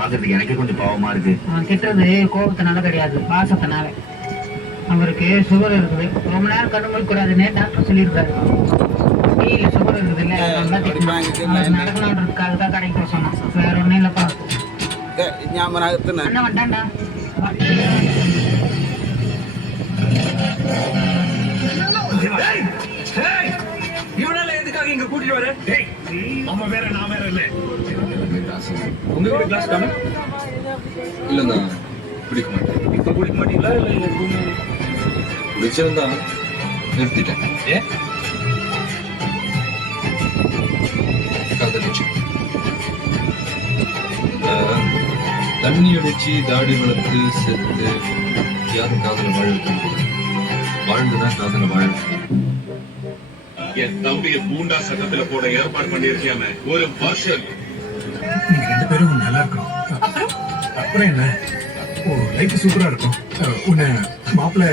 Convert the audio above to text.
பாக்குறதுக்கு எனக்கே கொஞ்சம் பாவமா இருக்கு. அவன் திட்டுறது கோபத்தினால கிடையாது, பாசத்தினால. அவருக்கு சுகர் இருக்குது, ரொம்ப நேரம் கண்ணு மூடி கூடாதுன்னு டாக்டர் சொல்லியிருக்காரு. வெயில சுகர் இருக்குது இல்ல, நடக்கணுன்றதுக்காக தான் கடைக்கு போக சொன்னான், வேற ஒன்றும் இல்லப்பா. அண்ணா வந்தாண்டா. இவனால எதுக்காக இங்க கூட்டிட்டு வர? நம்ம வேற நான் வேற இல்ல. உங்க வீட்டு கிளாஸ் தானே? இல்லண்ணா, குடிக்க மாட்டேன். இப்ப குடிக்க மாட்டீங்களா இல்ல எப்பவுமே? குடிச்சிருந்தா நிறுத்திட்டேன். ஏன்? காதலிச்சு தண்ணி அடிச்சு தாடி வளர்த்து செத்து யாரும் காதல வாழ வைக்க முடியாது. வாழ்ந்துதான் காதல வாழ வைக்கணும். என் தம்பிய பூண்டா சட்டத்துல போட ஏற்பாடு பண்ணிருக்கியாம ஒரு வருஷம். நீங்க 2 பேரும் நல்லா இருக்கும். அப்புறம் என்ன, லைஃப் சூப்பரா இருக்கும். உன்னை மாப்பிள்ள